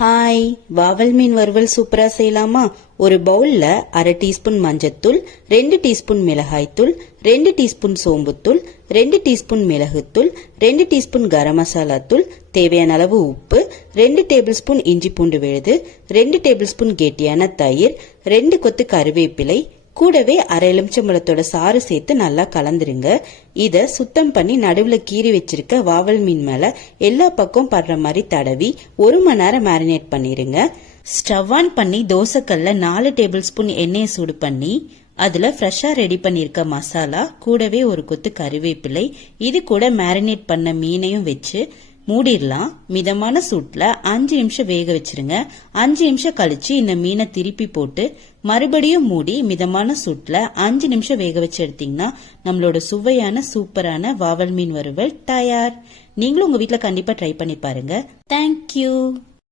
Hi, வாவல் மீன் வறுவல் சூப்பரா செய்யலாமா? ஒரு பவுல்ல 1/2 டீஸ்பூன் மஞ்சத்தூள், 2 டீஸ்பூன் மிளகாய்த்தூள், 2 டீஸ்பூன் சோம்புத்தூள், 2 டீஸ்பூன் மிளகுத்தூள், 2 டீஸ்பூன் கரம் மசாலா தூள், தேவையான அளவு உப்பு, 2 டேபிள் ஸ்பூன் இஞ்சி பூண்டு விழுது, 2 டேபிள் ஸ்பூன் கெட்டியான தயிர், 2 கொத்து கருவேப்பிலை, கூடவே அரை எலுமிச்சம்பழத்தோட சாறு சேர்த்து நல்லா கலந்துருங்க. இத சுத்தம் பண்ணி நடுவுல கீறி வச்சிருக்க வாவல் மீன் மேல எல்லா பக்கம் படுற மாதிரி தடவி 1 மணி நேரம் மேரினேட் பண்ணிருங்க. ஸ்டவ் ஆன் பண்ணி தோசைக்கல்ல 4 டேபிள் ஸ்பூன் எண்ணெயை சூடு பண்ணி அதுல ஃப்ரெஷ்ஷா ரெடி பண்ணிருக்க மசாலா, கூடவே ஒரு கொத்து கருவேப்பிலை, இது கூட மேரினேட் பண்ண மீனையும் வச்சு மூடிடலாம். மிதமான சூட்ல 5 நிமிஷம் வேக வச்சிருங்க. 5 நிமிஷம் கழிச்சு இந்த மீனை திருப்பி போட்டு மறுபடியும் மூடி மிதமான சூட்ல 5 நிமிஷம் வேக வச்சு எடுத்தீங்கன்னா நம்மளோட சுவையான சூப்பரான வாவல் மீன் வறுவல் தயார். நீங்களும் உங்க வீட்ல கண்டிப்பா ட்ரை பண்ணி பாருங்க. தேங்க்யூ.